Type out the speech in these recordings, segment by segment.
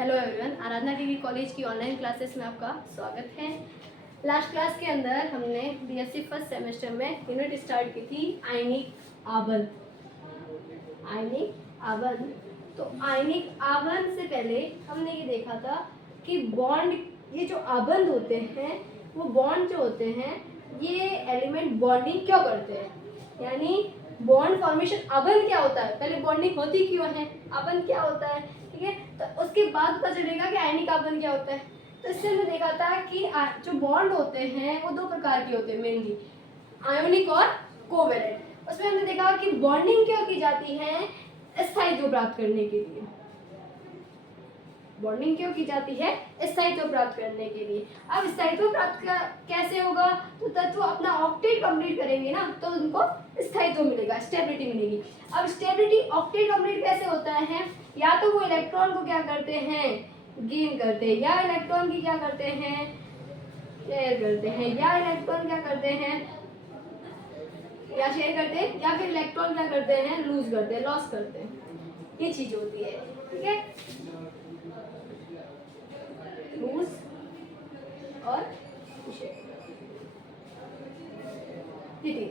Hello everyone, आराधना degree college की online classes में आपका स्वागत है। लास्ट क्लास के अंदर हमने बीएससी फर्स्ट सेमेस्टर में यूनिट स्टार्ट की थी आयनिक आबंध। तो आयनिक आबंध से पहले हमने ये देखा था कि बॉन्ड, ये जो आबंध होते हैं वो बॉन्ड जो होते हैं ये एलिमेंट बॉन्डिंग क्यों करते हैं, यानी बॉन्ड फॉर्मेशन। आबंध क्या होता है, पहले बॉन्डिंग होती क्यों है, आबंध क्या होता है, ठीक है। तो उसके बाद पता चलेगा कि आयनिक आबंध क्या होता है। तो इससे हमने देखा था कि जो बॉन्ड होते हैं वो दो प्रकार के होते हैं मेनली, आयोनिक और कोवेलेंट। उसमें हमने देखा कि बॉन्डिंग क्यों की जाती है, स्थायित्व प्राप्त करने के लिए। बॉन्डिंग क्यों की जाती है, स्थायित्व प्राप्त करने के लिए। अब स्थायित्व प्राप्त कैसे होगा, तो तत्व अपना ऑक्टेट कंप्लीट करेंगे ना तो उनको स्थायित्व मिलेगा, स्टेबिलिटी मिलेगी। अब स्टेबिलिटी ऑक्टेट कंप्लीट कैसे होता है, या तो वो इलेक्ट्रॉन को क्या करते हैं, गेन करते हैं, या इलेक्ट्रॉन की क्या करते हैं, शेयर करते हैं, या इलेक्ट्रॉन क्या करते हैं, या शेयर करते हैं, या फिर इलेक्ट्रॉन क्या करते हैं, लूज करते हैं, लॉस करते हैं। ये चीज होती है, ठीक है, लूज और ठीक है।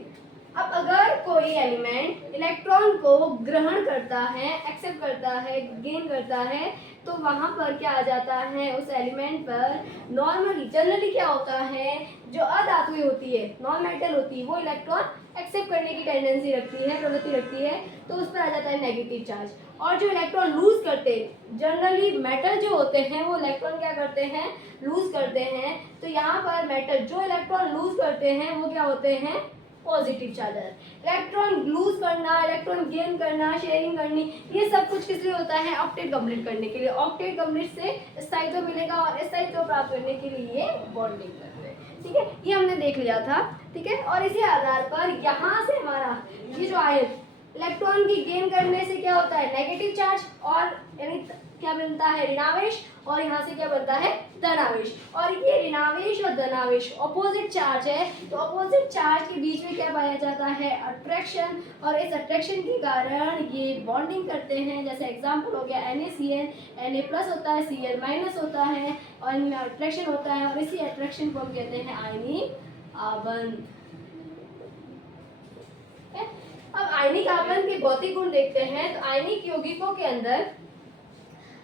अब अगर कोई एलिमेंट इलेक्ट्रॉन को ग्रहण करता है, एक्सेप्ट करता है, गेन करता है, तो वहां पर क्या आ जाता है, उस एलिमेंट पर नॉर्मली जनरली क्या होता है, जो अधातुएं होती है, नॉन मेटल होती है, वो इलेक्ट्रॉन एक्सेप्ट करने की टेंडेंसी रखती है, प्रवृत्ति रखती है, तो उस पर आ जाता है नेगेटिव चार्ज। और जो इलेक्ट्रॉन लूज करते हैं, जनरली मेटल जो होते हैं वो इलेक्ट्रॉन क्या करते हैं, लूज करते हैं। तो यहाँ पर मेटल जो इलेक्ट्रॉन लूज करते हैं वो क्या होते हैं, पॉजिटिव चार्जर। इलेक्ट्रॉन लूज करना, इलेक्ट्रॉन गेन करना, शेयरिंग करनी, ये सब कुछ किस लिए होता है, ऑक्टेट कंप्लीट करने के लिए। ऑक्टेट कंप्लीट से स्थायित्व मिलेगा और स्थायित्व प्राप्त करने के लिए बॉन्डिंग करते हैं, ठीक है। ये हमने देख लिया था, ठीक है। और इसी आधार पर यहाँ से हमारा ये जो आयन इलेक्ट्रॉन की गेन करने से क्या होता है, नेगेटिव चार्ज, और यानी क्या बनता है, ऋणावेश, और यहाँ से क्या बनता है, धनावेश। और ये ऋणावेश और धनावेश ऑपोजिट चार्ज है, तो ऑपोजिट चार्ज के बीच में क्या पाया जाता है, अट्रैक्शन। और इस अट्रैक्शन के कारण ये बॉन्डिंग करते हैं। जैसे एग्जांपल हो गया NaCN, Na+ होता है, Cl- होता है, और इनमें अट्रैक्शन होता है, और इसी अट्रैक्शन को हम कहते हैं आयनिक आबंध। अब आयनिक आबंध के भौतिक गुण देखते हैं। तो आयनिक यौगिकों के अंदर,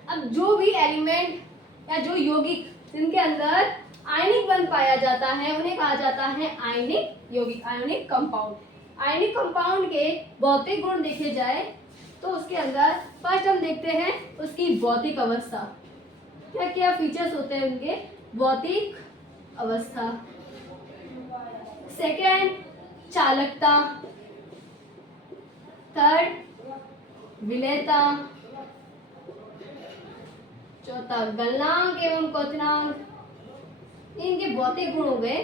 अब जो भी एलिमेंट या जो यौगिक जिनके अंदर आयनिक बंध पाया जाता है उन्हें कहा जाता है आयनिक यौगिक, आयनिक कंपाउंड। आयनिक कंपाउंड के भौतिक गुण देखे जाए तो उसके अंदर फर्स्ट हम देखते हैं उसकी भौतिक अवस्था, क्या क्या फीचर्स होते हैं उनके, भौतिक अवस्था। सेकेंड, चालकता। थर्ड, विलेयता। चौथा, गलनांक एवं क्वथनांक। इनके भौतिक गुण हो गए,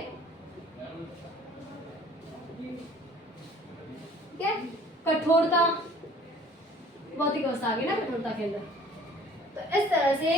ठीक है। कठोरता, भौतिक अवस्था आ गई ना कठोरता के अंदर। तो इस तरह से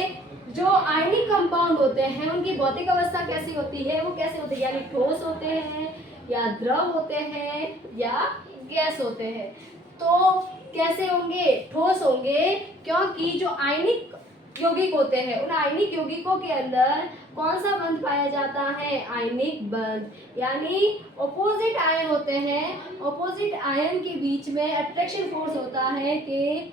जो आयनिक कंपाउंड होते हैं उनकी भौतिक अवस्था कैसी होती है, वो कैसे होते हैं, यानी ठोस होते हैं, या द्रव होते हैं, या गैस होते हैं। तो कैसे होंगे, ठोस होंगे, क्योंकि जो आयनिक यौगिक होते हैं उन आयनिक यौगिकों के अंदर कौन सा बंध पाया जाता है, आयनिक बंध। यानी ऑपोजिट आयन होते हैं, ऑपोजिट आयन के बीच में अट्रैक्शन फोर्स होता है कि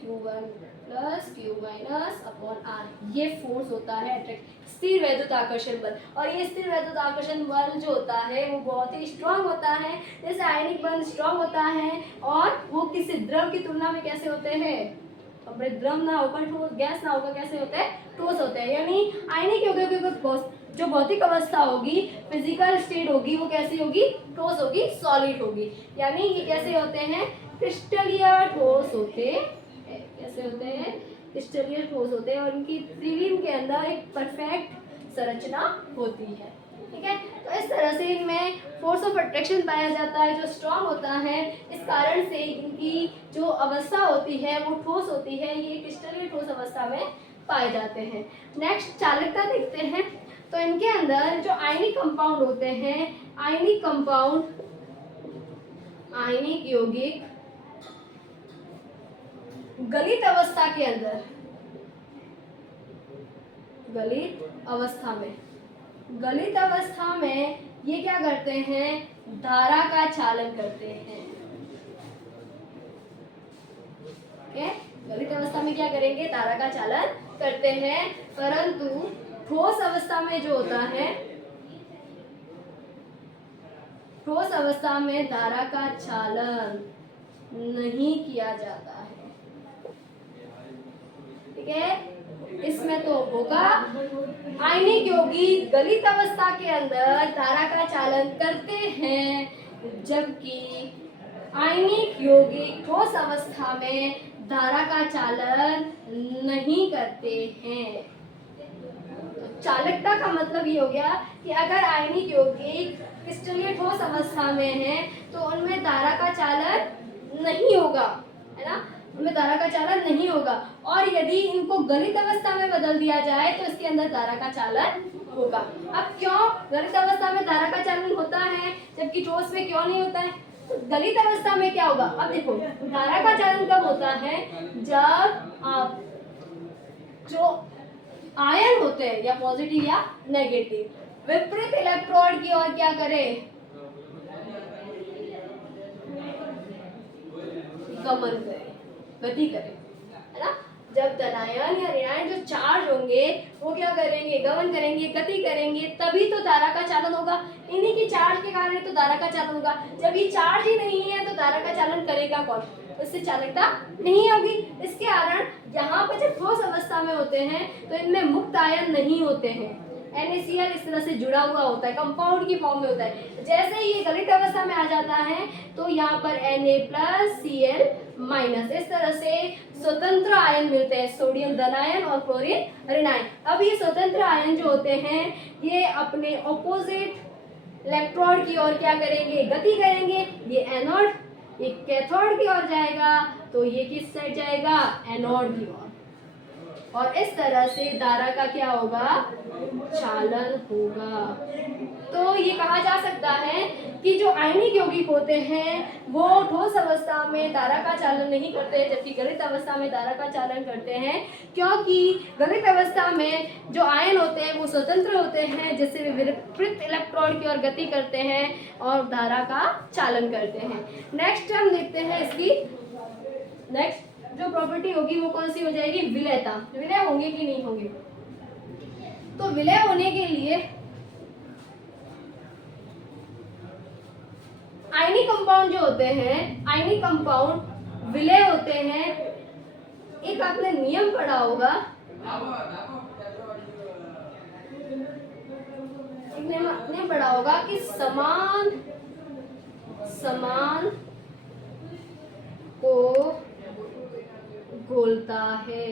Q1 + Q-/R, ये फोर्स होता है स्थिर वैद्युत आकर्षण बल। और ये स्थिर वैद्युत आकर्षण बल जो होता है वो बहुत ही स्ट्रांग होता है। जैसे आयनिक बंध स्ट्रांग होता है, और वो किसी द्रव की तुलना में कैसे होते हैं, अपने द्रव ना होकर ठोस, गैस ना होकर कैसे होते हैं, ठोस होते हैं। यानी आयनिक यौगिकों की जो भौतिक अवस्था होगी, फिजिकल स्टेट होगी, वो कैसी होगी, ठोस होगी, सॉलिड होगी। यानी ये कैसे होते हैं, क्रिस्टलीय ठोस होते हैं। कैसे होते हैं, क्रिस्टलीय ठोस होते हैं, और इनकी त्रिविम के अंदर एक परफेक्ट संरचना होती है, ठीक है। तो इस तरह से इनमें फोर्स ऑफ अट्रैक्शन पाया जाता है जो स्ट्रांग होता है। इस कारण से इनकी जो अवस्था होती है वो ठोस होती है, ये क्रिस्टलीय ठोस अवस्था में पाए जाते हैं। नेक्स्ट, चालकता देखते हैं। तो इनके अंदर जो आयनिक कंपाउंड होते हैं, आयनिक कंपाउंड, आयनिक यौगिक गलित अवस्था के अंदर गलित अवस्था में, गलित अवस्था में ये क्या करते हैं, धारा का चालन करते हैं। ओके, गलित अवस्था में क्या करेंगे, धारा का चालन करते हैं, परंतु ठोस अवस्था में जो होता है, ठोस अवस्था में धारा का चालन नहीं किया जाता है। ठीक है, इसमें तो होगा आयनिक यौगिक गलित अवस्था के अंदर धारा का चालन करते हैं, जबकि आयनिक यौगिक ठोस अवस्था में धारा का चालन नहीं करते हैं। तो चालकता का मतलब ये हो गया कि अगर आयनिक यौगिक क्रिस्टलीय ठोस अवस्था में है तो उनमें धारा का चालन नहीं होगा, है ना, उनमें धारा का चालन नहीं होगा। और यदि इनको गलित अवस्था में बदल दिया जाए तो इसके अंदर धारा का चालन होगा। अब क्यों गलित अवस्था में धारा का चालन होता है जबकि ठोस में क्यों नहीं होता है? तो गलित अवस्था में क्या होगा, अब देखो धारा का चालन कब होता है, जब आप जो आयन होते हैं या पॉजिटिव या नेगेटिव विपरीत इलेक्ट्रोड की ओर क्या करें, गमन करें, गति करें, है ना। जब धनायन या ऋणायन जो चार्ज होंगे वो क्या करेंगे, गमन करेंगे, गति करेंगे, तभी तो धारा का चालन होगा। इन्हीं की चार्ज के कारण तो धारा का चालन होगा। जब ये चार्ज ही नहीं है तो धारा का चालन करेगा कौन, उससे चालकता नहीं होगी। इसके कारण यहाँ पर जब ठोस अवस्था में होते हैं तो इनमें मुक्त आयन नहीं होते हैं। NaCl इस तरह से जुड़ा हुआ होता है, कंपाउंड की फॉर्म में होता है। जैसे ही ये गलित अवस्था में आ जाता है तो यहाँ पर Na+Cl- इस तरह से स्वतंत्र आयन मिलते हैं, सोडियम धनायन और क्लोरीन ऋणायन। अब ये स्वतंत्र आयन जो होते हैं ये अपने ऑपोजिट इलेक्ट्रोड की ओर क्या करेंगे, गति करेंगे। ये एनोड, ये कैथोड की ओर जाएगा, तो ये किस साइड जाएगा, एनोड की ओर। और इस तरह से धारा का क्या होगा, चालन होगा। तो ये कहा जा सकता है कि जो आयनिक यौगिक होते हैं वो ठोस अवस्था में धारा का चालन नहीं करते हैं, जबकि गलित अवस्था में धारा का चालन करते हैं, क्योंकि गलित अवस्था में जो आयन होते हैं वो स्वतंत्र होते हैं, जिससे वे विपरीत इलेक्ट्रोड की ओर गति करते हैं और धारा का चालन करते हैं। नेक्स्ट हम देखते हैं इसकी नेक्स्ट जो प्रॉपर्टी होगी वो कौन सी हो जाएगी, विलयता। विलय होंगे कि नहीं होंगे, तो विलय होने के लिए आयनिक कंपाउंड जो होते हैं, आयनिक कंपाउंड विलय होते हैं। एक आपने नियम पढ़ा होगा, एक नियम पढ़ा होगा कि समान समान को घोलता है।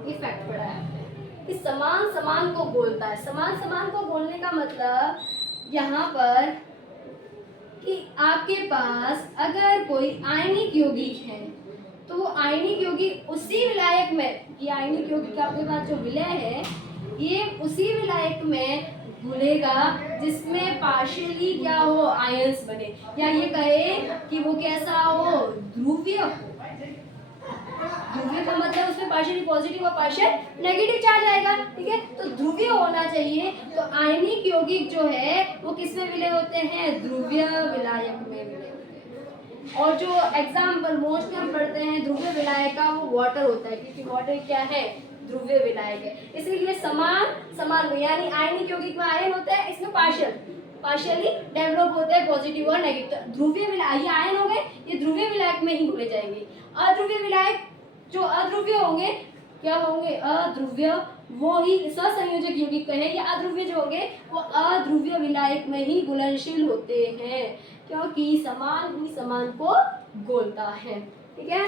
ये फैक्ट पढ़ा है आपने कि समान समान को घोलता है। समान समान को घोलने का मतलब यहाँ पर कि आपके पास अगर कोई आयनिक यौगिक है तो वो आयनिक यौगिक उसी विलायक में, ये आयनिक यौगिक आपके पास जो विलय है ये उसी विलायक में घुलेगा जिसमें पार्शियली क्या हो, आयंस बने, या ये कहे कि वो कैसा हो, ध्रुवीय हो। ध्रुवीय का मतलब उसमें पार्शियली पॉजिटिव और पार्शियल नेगेटिव चार्ज आएगा, ठीक है। तो ध्रुवीय होना चाहिए। तो आयनिक यौगिक जो है वो किस में विलय होते हैं, ध्रुवीय विलायक में विलय होते हैं। और जो एग्जाम्पल मोस्टली हम पढ़ते हैं ध्रुवीय विलायक का वो वाटर होता है, क्योंकि वाटर क्या है, ध्रुवीय विलायक है। इसलिए समान समान यानी आयनिक यौगिक में आयन होता है, इसमें पार्शियली डेवलप होते हैं पॉजिटिव और नेगेटिव। ध्रुवीय विलायक ये आयन हो गए, ये ध्रुवीय विलायक में ही घुले जाएंगे। अध्रुवीय विलायक जो अध्रुवीय होंगे, क्या होंगे, अध्रुवीय, वो ही सहसंयोजक यौगिक कहे, या अध्रुवीय जो होंगे वो अध्रुवीय विलायक में ही घुलनशील होते हैं, क्योंकि समान ही समान को घोलता है, ठीक है।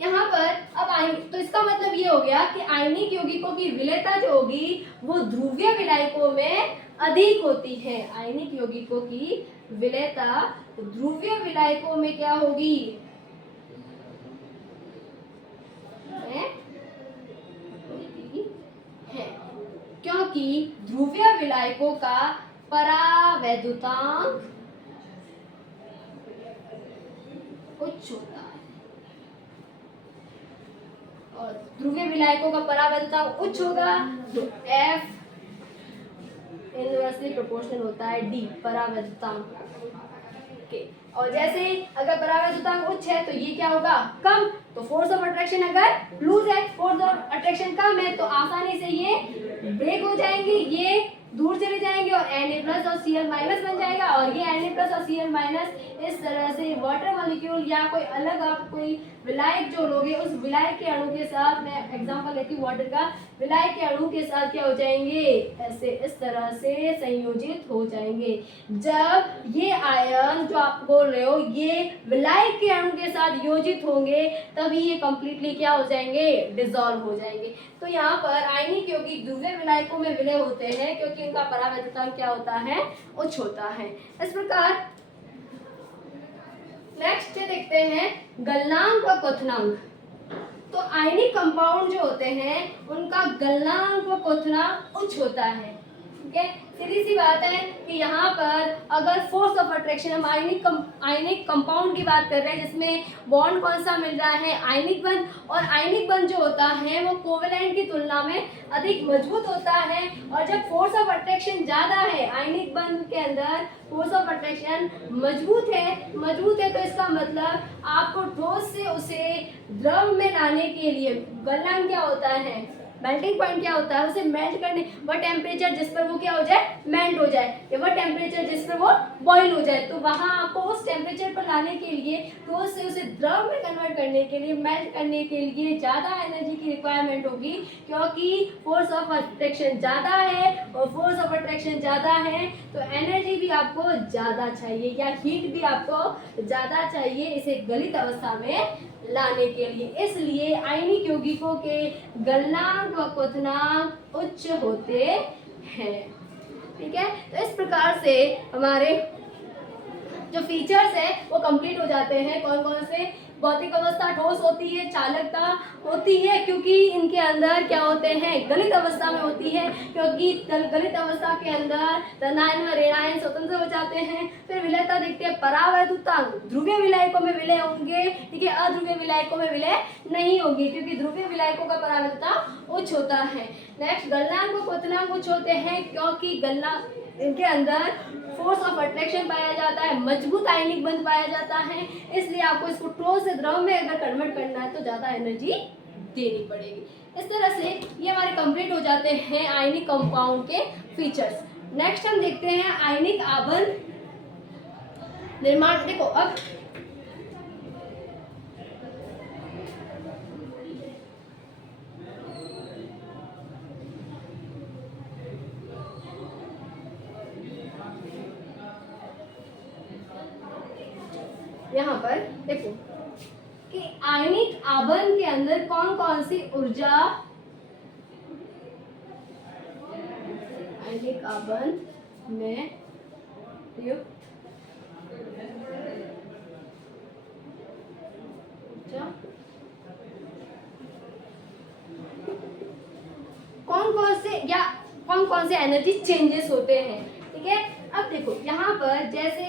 यहाँ पर अब आयनिक, तो इसका मतलब ये हो गया कि आयनिक यौगिकों की विलयता जो होगी वो ध्रुवीय विलायकों में अधिक होती है। आयनिक यौगिकों की विलयता ध्रुवीय विलायकों में क्या होगी, है, क्योंकि ध्रुवीय विलायकों का परावैद्युतांक उच्च होता है और ध्रुवीय विलायकों का परावैद्युतांक उच्च होगा तो F इनवर्सली प्रोपोर्शनल होता है D परावैद्युतांक के। और जैसे अगर परावैद्युतांक उच्च है तो ये क्या होगा, कम। तो फोर्स ऑफ अट्रैक्शन अगर लूज है, फोर्स ऑफ अट्रैक्शन कम है, तो आसानी से ये ब्रेक हो जाएंगे, ये दूर चले जाएंगे और Na+ और Cl- बन जाएगा। और ये Na+ और Cl- इस तरह से वाटर मॉलिक्यूल या कोई अलग आप कोई विलायक जो लोगे, उस विलायक के अणु के साथ, मैं एग्जांपल लेती हूँ वाटर का, विलायक के अणु के साथ क्या हो जाएंगे, ऐसे इस तरह से संयोजित हो जाएंगे। जब ये आयन जो आप बोल रहे हो ये विलायक के अणु के साथ योजित होंगे तभी ये कंप्लीटली क्या हो जाएंगे, डिसॉल्व हो जाएंगे। तो यहाँ पर आयनिक यौगिक ध्रुवीय विलायकों में विलय होते हैं क्योंकि इनका परावैद्युतांक क्या होता है, उच्च होता है। इस प्रकार नेक्स्ट देखते हैं गलनांक व क्वथनांक। तो आयनिक कंपाउंड जो होते हैं उनका गलनांक व क्वथनांक उच्च होता है। ठीक है, सीधी सी बात है कि यहाँ पर अगर फोर्स ऑफ अट्रैक्शन, हम आयनिक कंपाउंड की बात कर रहे हैं जिसमें बॉन्ड कौन सा मिल रहा है, आयनिक बंध। और आयनिक बंध जो होता है वो कोवेलेंट की तुलना में अधिक मजबूत होता है। और जब फोर्स ऑफ अट्रैक्शन ज्यादा है आयनिक बंध के अंदर, फोर्स ऑफ अट्रैक्शन मजबूत है तो इसका मतलब आपको ठोस से उसे द्रव में लाने के लिए गलनांक क्या होता है, मेल्टिंग पॉइंट क्या होता है, उसे मेल्ट करने, वह टेम्परेचर जिस पर वो क्या हो जाए, मेल्ट हो जाए, या वह टेम्परेचर जिस पर वो बॉईल हो जाए। तो वहां आपको उस टेम्परेचर पर लाने के लिए, ठोस से उसे द्रव में कन्वर्ट करने के लिए, मेल्ट करने के लिए ज्यादा एनर्जी की रिक्वायरमेंट होगी, क्योंकि फोर्स ऑफ अट्रैक्शन ज्यादा है। और फोर्स ऑफ अट्रैक्शन ज्यादा है तो एनर्जी भी आपको ज्यादा चाहिए या हीट भी आपको ज्यादा चाहिए इसे गलित अवस्था में लाने के लिए। इसलिए आयनिक यौगिकों के गलनांक व क्वथनांक उच्च होते हैं। ठीक है, तो इस प्रकार से हमारे जो फीचर्स है वो कंप्लीट हो जाते हैं। कौन कौन से, भौतिक अवस्था ठोस होती है, चालकता होती है क्योंकि इनके अंदर क्या होते हैं, गलित अवस्था में होती है क्योंकि गलित अवस्था के अंदर धनायन व ऋणायन स्वतंत्र हो जाते हैं। फिर विलयता देखते हैं, परावैद्युतांक ध्रुवीय विलायकों में विलय होंगे, ठीक है, अध्रुवीय विलायकों में विलय नहीं होंगे क्योंकि ध्रुवीय विलायकों का परावैद्युतांक उच्च होता है। नेक्स्ट गलनांक व क्वथनांक उच्च होते हैं क्योंकि गलनांक इनके अंदर फोर्स ऑफ अट्रैक्शन पाया जाता है, मजबूत आयनिक बंध पाया जाता है, इसलिए आपको इसको ठोस से द्रव में अगर कन्वर्ट करना है तो ज्यादा एनर्जी देनी पड़ेगी। इस तरह से ये हमारे कंप्लीट हो जाते हैं आयनिक कंपाउंड के फीचर्स। नेक्स्ट हम देखते हैं आयनिक आबंध निर्माण। देखो अब यहाँ पर देखो कि आयनिक आबंध के अंदर कौन कौन सी ऊर्जा, आयनिक आबंध में कौन कौन से एनर्जी चेंजेस होते हैं। ठीक है, अब देखो यहाँ पर जैसे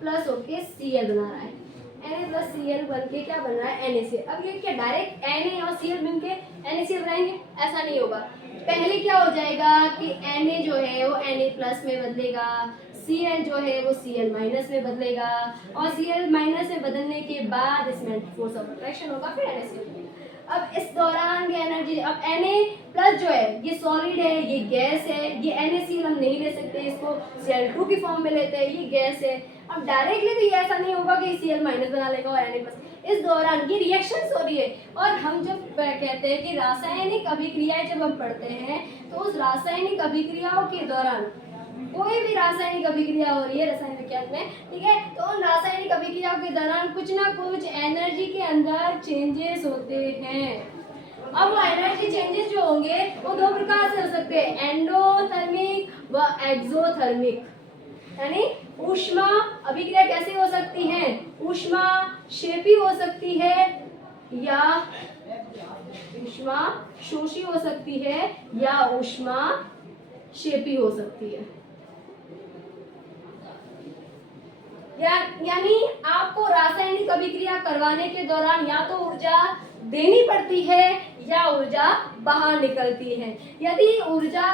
Na+ होके Cl बना रहा है, Na+ Cl बन के क्या बन रहा है, NaCl। अब ये क्या डायरेक्ट Na और Cl बन के NaCl बनाएंगे, ऐसा नहीं होगा। पहले क्या हो जाएगा कि Na जो है वो Na+ में बदलेगा, Cl जो है वो Cl- में बदलेगा, और Cl- में बदलने के बाद इसमें फोर्स ऑफ अट्रैक्शन होगा, फिर NaCl। अब इस दौरान ये एनर्जी, अब Na+ जो है ये सॉलिड है, ये गैस है, ये NaCl हम नहीं ले सकते, इसको Cl2 की फॉर्म में लेते हैं, ये गैस है। अब डायरेक्टली तो ये ऐसा नहीं होगा कि Cl- बना लेगा और Na+। इस दौरान ये रिएक्शंस हो रही है। और हम जब कहते हैं कि रासायनिक अभिक्रियाएं जब हम पढ़ते हैं तो उस रासायनिक अभिक्रियाओं के दौरान कोई भी रासायनिक अभिक्रिया हो रही है रसायन विज्ञान में, ठीक है, तो उन रासायनिक अभिक्रियाओं के दौरान कुछ ना कुछ एनर्जी के अंदर चेंजेस होते हैं। अब वो एनर्जी चेंजेस जो होंगे वो दो प्रकार से हो सकते हैं, एंडोथर्मिक व एक्सोथर्मिक। यानी ऊष्मा अभिक्रिया कैसे हो सकती है, ऊष्मा शेपी हो सकती है या ऊष्मा शोषी हो सकती है या ऊष्मा शेपी हो सकती है। यानी आपको रासायनिक अभिक्रिया करवाने के दौरान या तो ऊर्जा देनी पड़ती है या ऊर्जा बाहर निकलती है। यदि ऊर्जा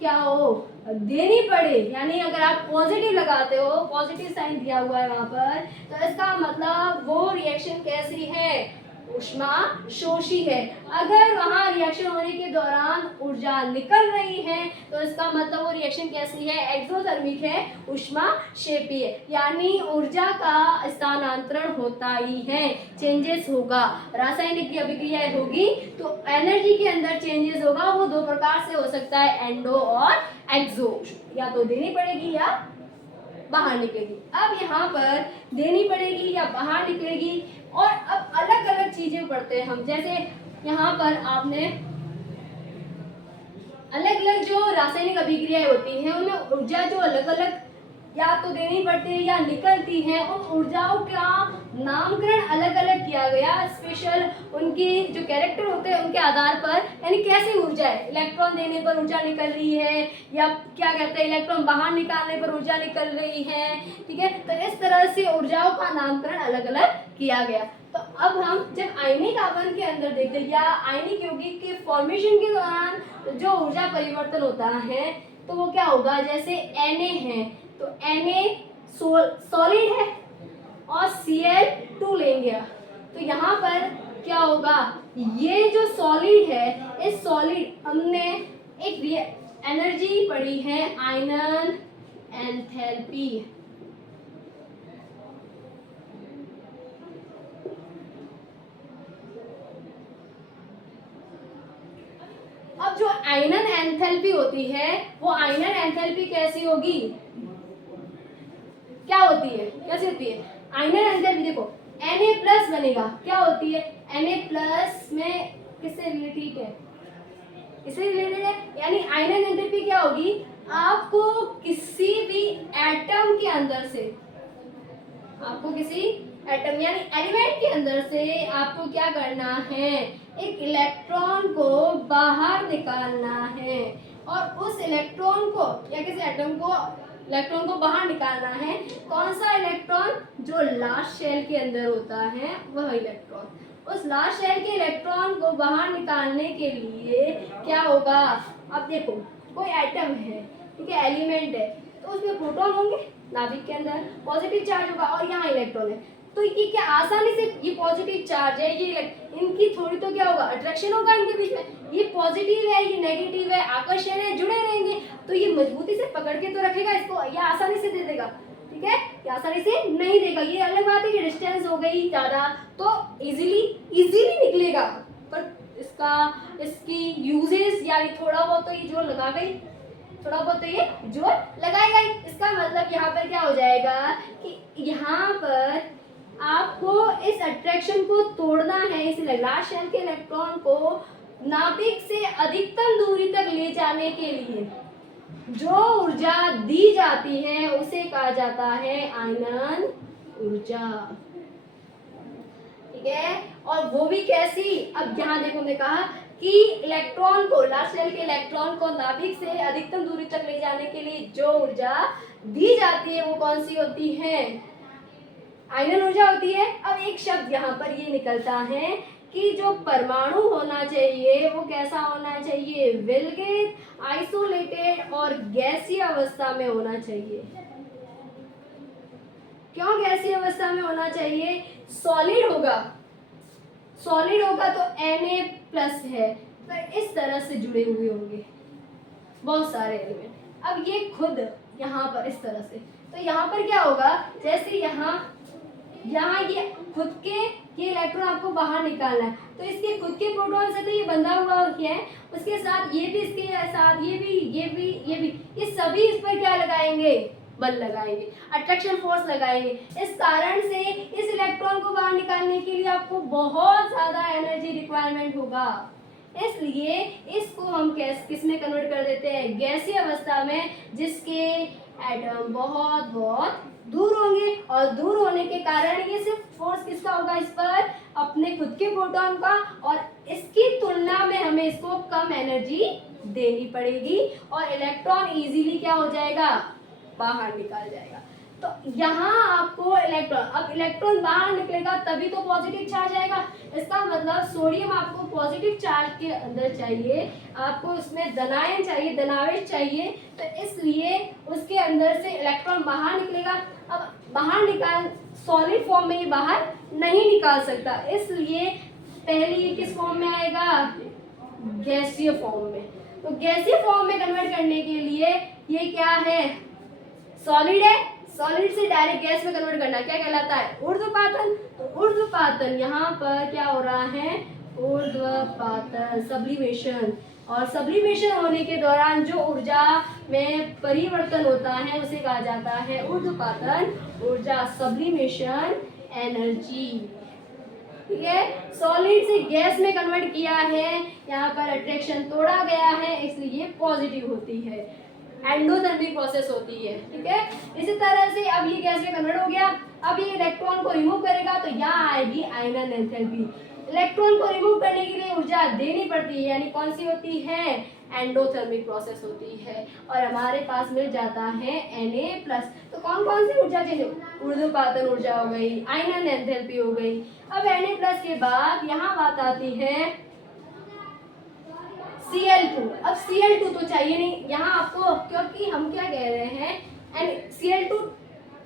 क्या हो, देनी पड़े, यानी अगर आप पॉजिटिव लगाते हो, पॉजिटिव साइन दिया हुआ है वहां पर, तो इसका मतलब वो रिएक्शन कैसी है, ऊष्मा शोषी है। अगर वहां रिएक्शन होने के दौरान ऊर्जा निकल रही है तो इसका मतलब वो रिएक्शन कैसी है, एक्सोथर्मिक है, ऊष्मा क्षेपी है, यानी ऊर्जा का स्थानांतरण होता ही है, चेंजेस होगा। रासायनिक अभिक्रिया होगी तो एनर्जी के अंदर चेंजेस होगा। वो दो प्रकार से हो सकता है, एंडो और एक्सो, या तो देनी पड़ेगी या बाहर निकलेगी। अब यहाँ पर देनी पड़ेगी या बाहर निकलेगी, और अब अलग अलग चीजें पढ़ते हैं हम। जैसे यहाँ पर आपने अलग अलग जो रासायनिक अभिक्रियाएं होती हैं उनमें ऊर्जा जो अलग अलग या तो देनी पड़ती है या निकलती है, उन ऊर्जाओं का नामकरण अलग अलग किया गया, स्पेशल उनकी जो कैरेक्टर होते हैं उनके आधार पर, यानी कैसी ऊर्जा है, इलेक्ट्रॉन देने पर ऊर्जा निकल रही है या क्या कहते हैं इलेक्ट्रॉन बाहर निकालने पर ऊर्जा निकल रही है, ठीक है। तो इस तरह से ऊर्जाओं का नामकरण अलग अलग किया गया। तो अब हम जब आयनिक आवरण के अंदर देखते हैं या आयनिक यौगिक के फॉर्मेशन के दौरान जो ऊर्जा परिवर्तन होता है तो वो क्या होगा, जैसे Na है तो Na सॉलिड है और Cl2 लेंगे, तो यहाँ पर क्या होगा, ये जो सॉलिड है, इस सॉलिड हमने एक एनर्जी पढ़ी है आयनन एंथैल्पी। अब जो आयनन एंथैल्पी होती है वो आयनन एंथैल्पी कैसी होगी, क्या होती है, कैसी होती है आयनन एंथैल्पी, देखो Na+ बनेगा, क्या होती है Na+ में किससे रिलेटेड है, इससे रिलेटेड है, यानी आयनन एंथैल्पी क्या होगी, आपको किसी भी एटम के अंदर से, आपको किसी एटम यानी एलिमेंट के अंदर से आपको क्या करना है, एक इलेक्ट्रॉन को बाहर निकालना है, और उस इलेक्ट्रॉन को या किसी एटम को इलेक्ट्रॉन को बाहर निकालना है। कौन सा इलेक्ट्रॉन, जो लास्ट शेल के अंदर होता है वह इलेक्ट्रॉन। उस लास्ट शेल के इलेक्ट्रॉन को बाहर निकालने के लिए क्या होगा, अब देखो कोई एटम है, ठीक है, एलिमेंट है, तो उसमें प्रोटॉन होंगे, नाभिक के अंदर पॉजिटिव चार्ज होगा और यहाँ इलेक्ट्रॉन है, तो ये क्या आसानी से, ये पॉजिटिव चार्ज है, ये इनकी थोड़ी तो क्या होगा, अट्रैक्शन होगा इनके बीच में, ये पॉजिटिव है ये नेगेटिव है, आकर्षण है, जुड़े रहेंगे, तो ये मजबूती से पकड़ के तो रखेगा इसको, या आसानी से दे देगा, ठीक है, ये आसानी से नहीं देगा। ये अलग बात है कि डिस्टेंस हो गई ज्यादा तो इजीली निकलेगा, पर इसकी यूजेस यानी थोड़ा बहुत तो ये जोर लगा गई, थोड़ा बहुत तो ये जोर लगाएगा ही। इसका मतलब यहाँ पर क्या हो जाएगा कि यहाँ पर आपको इस अट्रैक्शन को तोड़ना है, इस लास्ट शेल के इलेक्ट्रॉन को नाभिक से अधिकतम दूरी तक ले जाने के लिए जो ऊर्जा दी जाती है उसे कहा जाता है आयनन ऊर्जा, ठीक है। और वो भी कैसी, अब यहाँ देखो हमने कहा कि इलेक्ट्रॉन को, लास्ट शेल के इलेक्ट्रॉन को नाभिक से अधिकतम दूरी तक ले जाने के लिए जो ऊर्जा दी जाती है वो कौन सी होती है, आयनन ऊर्जा होती है। अब एक शब्द यहाँ पर ये निकलता है कि जो परमाणु होना चाहिए वो कैसा होना चाहिए, विलगित, आइसोलेटेड और गैसीय अवस्था में होना चाहिए। क्यों गैसीय अवस्था में होना चाहिए, सॉलिड होगा तो Na+ है, तो इस तरह से जुड़े हुए होंगे बहुत सारे एलिमेंट। अब ये खुद यहाँ पर इस तरह से, तो यहाँ पर क्या होगा, जैसे यहाँ ये खुद के ये इलेक्ट्रॉन आपको बाहर निकालना है, तो इसके खुद के प्रोटॉन से तो ये बंधा हुआ है, उसके साथ ये भी, इसके साथ ये सभी इस पर क्या लगाएंगे, बल लगाएंगे, अट्रैक्शन फोर्स लगाएंगे। इस कारण से इस इलेक्ट्रॉन को बाहर निकालने के लिए आपको बहुत ज्यादा एनर्जी रिक्वायरमेंट होगा, इसलिए इसको हम किस में कन्वर्ट कर देते हैं, गैसीय अवस्था में, जिसके एटम बहुत बहुत दूर होंगे, और दूर होने के कारण ये सिर्फ फोर्स किसका होगा इस पर, अपने खुद के प्रोटॉन का, और इसकी तुलना में हमें इसको कम एनर्जी देनी पड़ेगी और इलेक्ट्रॉन इजीली क्या हो जाएगा, बाहर निकल जाएगा। तो यहाँ आपको इलेक्ट्रॉन, अब इलेक्ट्रॉन बाहर निकलेगा तभी तो पॉजिटिव चार्ज आएगा। इसका मतलब सोडियम आपको पॉजिटिव चार्ज के अंदर चाहिए, आपको उसमें धनायन चाहिए, धनावेश चाहिए, तो इसलिए उसके अंदर से इलेक्ट्रॉन बाहर निकलेगा। अब बाहर निकाल, सॉलिड फॉर्म में ये बाहर नहीं निकाल सकता, इसलिए पहले ये किस फॉर्म में आएगा, गैसीय फॉर्म में। तो गैसीय फॉर्म में कन्वर्ट करने के लिए ये क्या है, सॉलिड है, सॉलिड से डायरेक्ट गैस में कन्वर्ट करना क्या कहलाता है, ऊर्ध्वपातन। तो ऊर्ध्वपातन यहाँ पर क्या हो रहा है, ऊर्ध्वपातन, सब्लिमेशन। और सब्लिमेशन होने के दौरान जो ऊर्जा में परिवर्तन होता है उसे कहा जाता है ऊर्ध्वपातन ऊर्जा, सब्लिमेशन एनर्जी। ठीक है, सॉलिड से गैस में कन्वर्ट किया है, यहाँ पर अट्रैक्शन तोड़ा गया है, इसलिए ये पॉजिटिव होती है, एंडोथर्मिक प्रोसेस होती है। ठीक है, इसी तरह से अब ये गैस में कन्वर्ट हो गया, अब ये इलेक्ट्रॉन को रिमूव करेगा तो यहाँ आएगी आयनन एंथैल्पी। इलेक्ट्रॉन को रिमूव करने के लिए ऊर्जा देनी पड़ती है, यानी कौन सी होती है, एंडोथर्मिक प्रोसेस होती है, और हमारे पास मिल जाता है Na+। तो कौन कौन सी ऊर्जा चेंज, ऊर्ध्वपातन ऊर्जा हो गई, आयनन एंथैल्पी हो गई। अब Na+ के बाद यहाँ बात आती है Cl2। अब Cl2 तो चाहिए नहीं यहाँ आपको, क्योंकि हम क्या कह रहे हैं, Cl2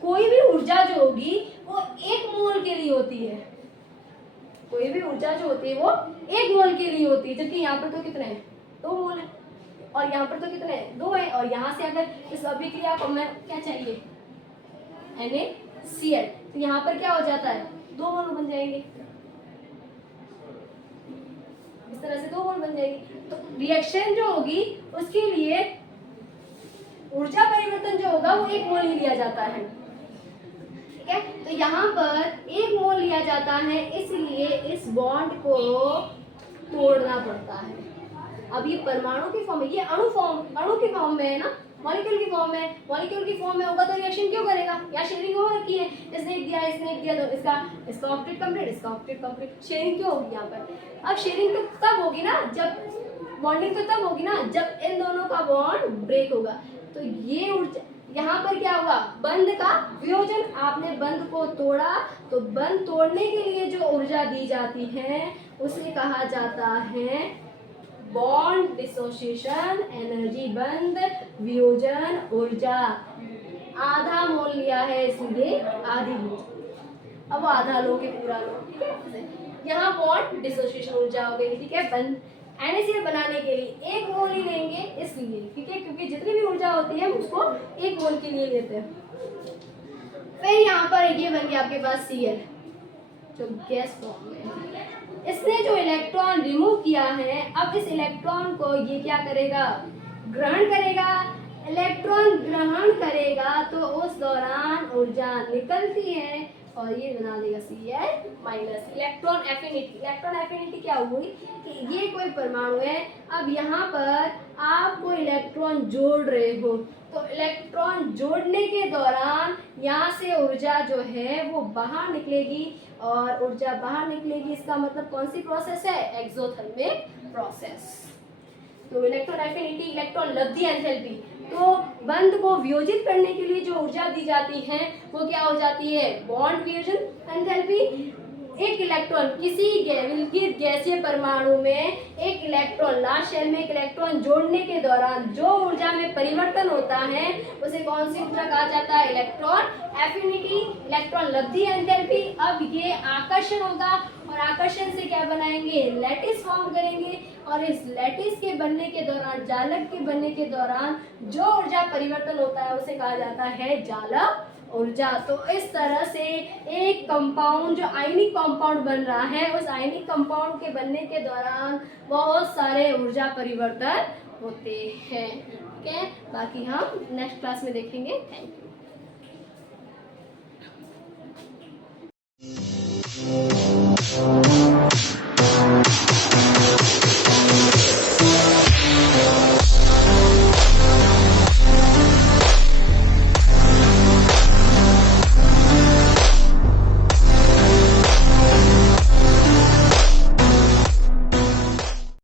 कोई भी ऊर्जा जो होगी वो 1 मोल के लिए होती है, कोई भी ऊर्जा जो होती है वो 1 मोल के लिए होती है, जबकि यहाँ पर तो कितने हैं, 2 मोल है, और यहाँ पर तो कितने हैं, 2 है। और यहाँ से अगर इस अभिक्रिया को हमें क्या चाहिए, NaCl, तो यहाँ पर क्या हो जाता है, 2 मोल बन जाएंगे, इस तरह से 2 मोल बन जाएगी। तो रिएक्शन जो होगी उसके लिए ऊर्जा परिवर्तन जो होगा वो 1 मोल ही लिया जाता है। ठीक है, तो यहाँ पर 1 मोल लिया जाता है, इसलिए इस बॉन्ड को तोड़ना पड़ता है। अब ये परमाणु की फॉर्म है, ये अणु की फॉर्म में है ना, मॉलिक्यूल की फॉर्म में, मॉलिक्यूल की फॉर्म में होगा तो रिएक्शन क्यों करेगा, या शेयरिंग हो रखी है, इसने एक दिया इसने एक दिया, तो इसका ऑक्टेट कंप्लीट, इसका ऑक्टेट कंप्लीट, शेयरिंग क्यों होगी यहाँ पर। अब शेयरिंग तो तब होगी ना जब, बॉन्डिंग तो तब होगी ना जब इन दोनों का बॉन्ड ब्रेक होगा। तो ये ऊर्जा यहाँ पर क्या हुआ, बंध का वियोजन, आपने बंध को तोड़ा, तो बंध तोड़ने के लिए जो ऊर्जा दी जाती है उसे कहा जाता है बॉन्ड डिसोसिएशन एनर्जी, बंध वियोजन ऊर्जा। आधा मोल लिया है इसलिए आधी ऊर्जा, अब आधा लो के पूरा लो। ठीक है, यहाँ बॉन्ड डिसोसिएशन ऊर्जा हो गई। ठीक है, बंध NaCl बनाने के लिए 1 मोल ही लेंगे इसलिए, ठीक है, क्योंकि जितनी भी ऊर्जा होती है उसको 1 मोल के लिए लेते हैं। फिर यहाँ पर ये बन गया आपके पास Cl, जो गैस फॉर्म में है। इसने जो इलेक्ट्रॉन रिमूव किया है, अब इस इलेक्ट्रॉन को ये क्या करेगा, ग्रहण करेगा। इलेक्ट्रॉन ग्रहण करेगा तो उस दौरान ऊर्जा निकलती है और ये बना देगा Cl-। इलेक्ट्रॉन एफिनिटी क्या हुई कि ये कोई परमाणु है, अब यहाँ पर आप कोई इलेक्ट्रॉन जोड़ रहे हो, तो इलेक्ट्रॉन जोड़ने के दौरान यहाँ से ऊर्जा जो है वो बाहर निकलेगी, और ऊर्जा बाहर निकलेगी, इसका मतलब कौन सी प्रोसेस है, एक्सोथर्मिक प्रोसेस। तो इलेक्ट्रॉन एफिनिटी, इलेक्ट्रॉन लब्धि एंथैल्पी, तो बंध को वियोजित करने के लिए जो ऊर्जा दी जाती है वो क्या हो जाती है, बॉन्ड वियोजन एंथैल्पी। एक इलेक्ट्रॉन किसी विलगित गैसीय परमाणु में एक इलेक्ट्रॉन, लास्ट शेल में एक इलेक्ट्रॉन जोड़ने के दौरान जो ऊर्जा में परिवर्तन होता है उसे कौन सी ऊर्जा कहा जाता है, इलेक्ट्रॉन एफिनिटी, इलेक्ट्रॉन लब्धि एंथैल्पी। अब ये आकर्षण होगा, और आकर्षण से क्या बनाएंगे, लैटिस फॉर्म करेंगे, और इस लैटिस के बनने के दौरान, जालक के बनने के दौरान जो ऊर्जा परिवर्तन होता है उसे कहा जाता है जालक ऊर्जा। तो इस तरह से एक कंपाउंड जो आयनिक कंपाउंड बन रहा है, उस आयनिक कंपाउंड के बनने के दौरान बहुत सारे ऊर्जा परिवर्तन होते हैं। ठीक है, बाकी हम नेक्स्ट क्लास में देखेंगे। Thank you.